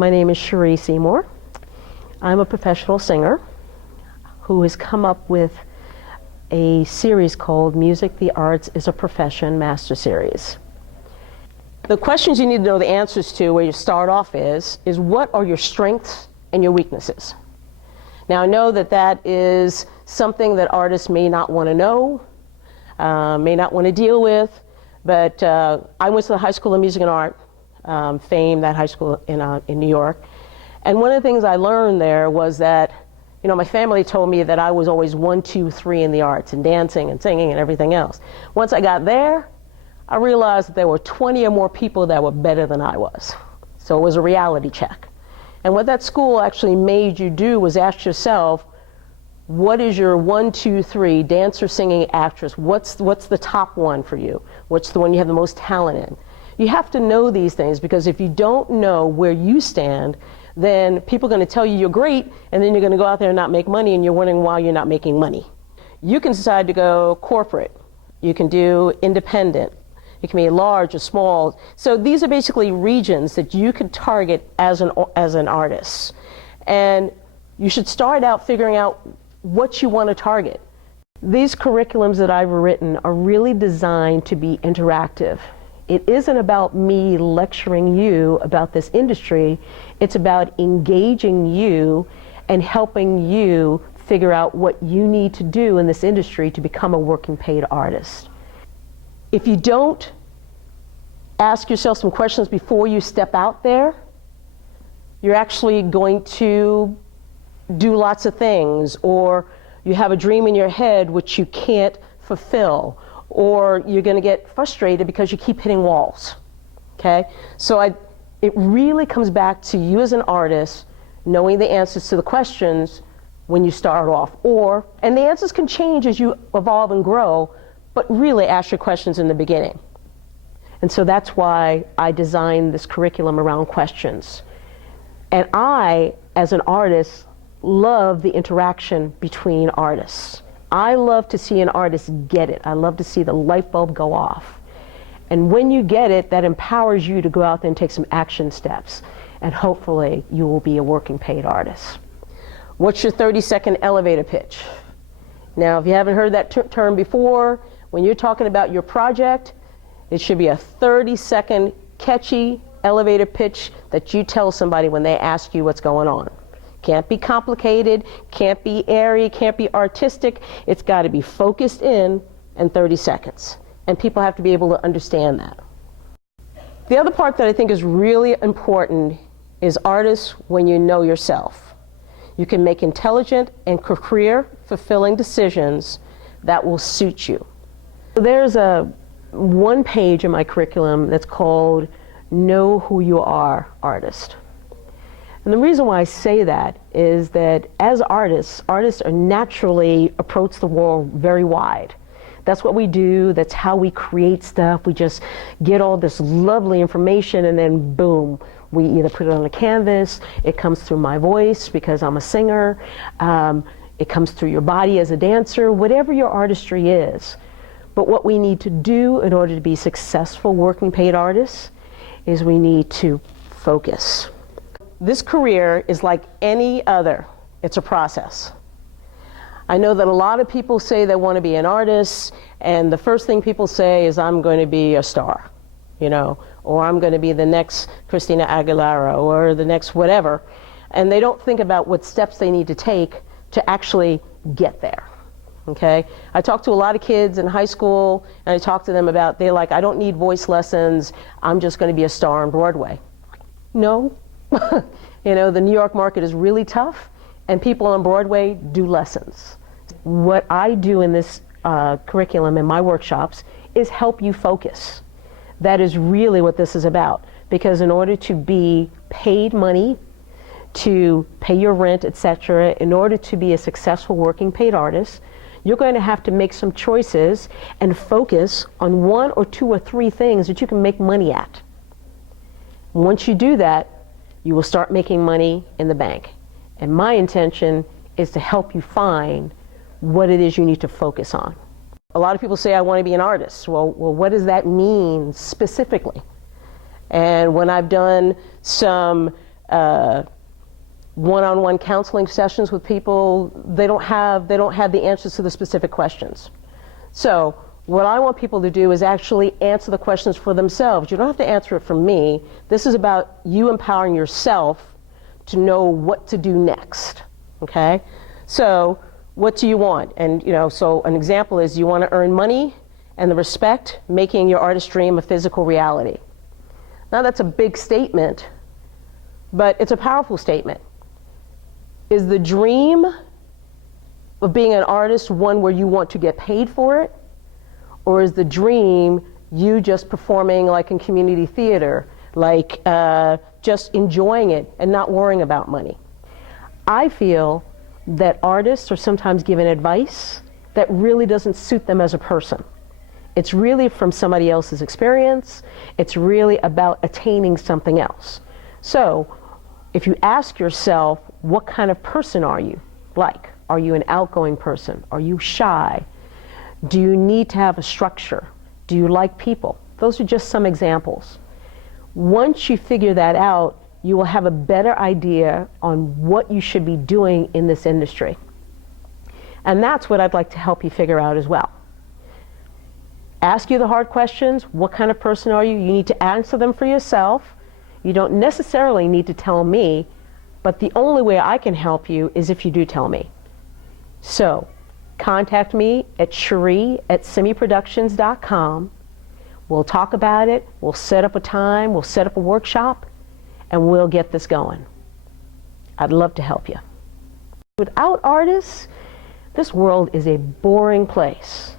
My name is Cherie Seymore. I'm a professional singer who has come up with a series called Music, the Arts is a Profession Master Series. The questions you need to know the answers to where you start off is what are your strengths and your weaknesses? Now I know that that is something that artists may not want to know, may not want to deal with, but I went to the High School of Music and Art, FAME, that high school in New York. And one of the things I learned there was that, you know, my family told me that I was always 1, 2, 3 in the arts and dancing and singing and everything else. Once I got there, I realized that there were 20 or more people that were better than I was. So it was a reality check. And what that school actually made you do was ask yourself, what is your 1, 2, 3 dancer, singing, actress? What's the top one for you? What's the one you have the most talent in? You have to know these things, because if you don't know where you stand, then people are going to tell you you're great, and then you're going to go out there and not make money, and you're wondering why you're not making money. You can decide to go corporate. You can do independent. It can be large or small. So these are basically regions that you can target as an artist. And you should start out figuring out what you want to target. These curriculums that I've written are really designed to be interactive. It isn't about me lecturing you about this industry. It's about engaging you and helping you figure out what you need to do in this industry to become a working paid artist. If you don't ask yourself some questions before you step out there, you're actually going to do lots of things, or you have a dream in your head which you can't fulfill, or you're going to get frustrated because you keep hitting walls. Okay? So it really comes back to you as an artist knowing the answers to the questions when you start off. And the answers can change as you evolve and grow, but really ask your questions in the beginning. And so that's why I designed this curriculum around questions. And I, as an artist, love the interaction between artists. I love to see an artist get it. I love to see the light bulb go off. And when you get it, that empowers you to go out there and take some action steps. And hopefully you will be a working paid artist. What's your 30-second elevator pitch? Now, if you haven't heard that term before, when you're talking about your project, it should be a 30-second catchy elevator pitch that you tell somebody when they ask you what's going on. Can't be complicated, can't be airy, can't be artistic. It's got to be focused in 30 seconds. And people have to be able to understand that. The other part that I think is really important is artists when you know yourself. You can make intelligent and career-fulfilling decisions that will suit you. There's one page in my curriculum that's called Know Who You Are, Artist. And the reason why I say that is that as artists are naturally approach the world very wide. That's what we do, that's how we create stuff. We just get all this lovely information and then boom, we either put it on a canvas, it comes through my voice because I'm a singer, it comes through your body as a dancer, whatever your artistry is. But what we need to do in order to be successful working paid artists is we need to focus. This career is like any other. It's a process. I know that a lot of people say they want to be an artist, and the first thing people say is, I'm going to be a star, you know, or I'm going to be the next Christina Aguilera or the next whatever. And they don't think about what steps they need to take to actually get there. Okay? I talk to a lot of kids in high school, and I talk to them about, they're like, I don't need voice lessons, I'm just going to be a star on Broadway. No. You know, the New York market is really tough, and people on Broadway do lessons. What I do in this curriculum in my workshops is help you focus. That is really what this is about, because in order to be paid money, to pay your rent, etc., in order to be a successful working paid artist, you're going to have to make some choices and focus on 1 or 2 or 3 things that you can make money at. Once you do that, you will start making money in the bank. And my intention is to help you find what it is you need to focus on. A lot of people say, I want to be an artist. Well, what does that mean specifically? And when I've done some one-on-one counseling sessions with people, they don't have the answers to the specific questions. So what I want people to do is actually answer the questions for themselves. You don't have to answer it from me. This is about you empowering yourself to know what to do next, okay? So what do you want? And so an example is you want to earn money and the respect, making your artist dream a physical reality. Now that's a big statement, but it's a powerful statement. Is the dream of being an artist one where you want to get paid for it? Or is the dream you just performing like in community theater, like just enjoying it and not worrying about money? I feel that artists are sometimes given advice that really doesn't suit them as a person. It's really from somebody else's experience. It's really about attaining something else. So if you ask yourself, what kind of person are you? Like, are you an outgoing person? Are you shy? Do you need to have a structure? Do you like people? Those are just some examples. Once you figure that out, you will have a better idea on what you should be doing in this industry. And that's what I'd like to help you figure out as well. Ask you the hard questions. What kind of person are you? You need to answer them for yourself. You don't necessarily need to tell me, but the only way I can help you is if you do tell me. So contact me at cherie@semiproductions.com. We'll talk about it. We'll set up a time. We'll set up a workshop, and we'll get this going. I'd love to help you. Without artists, this world is a boring place.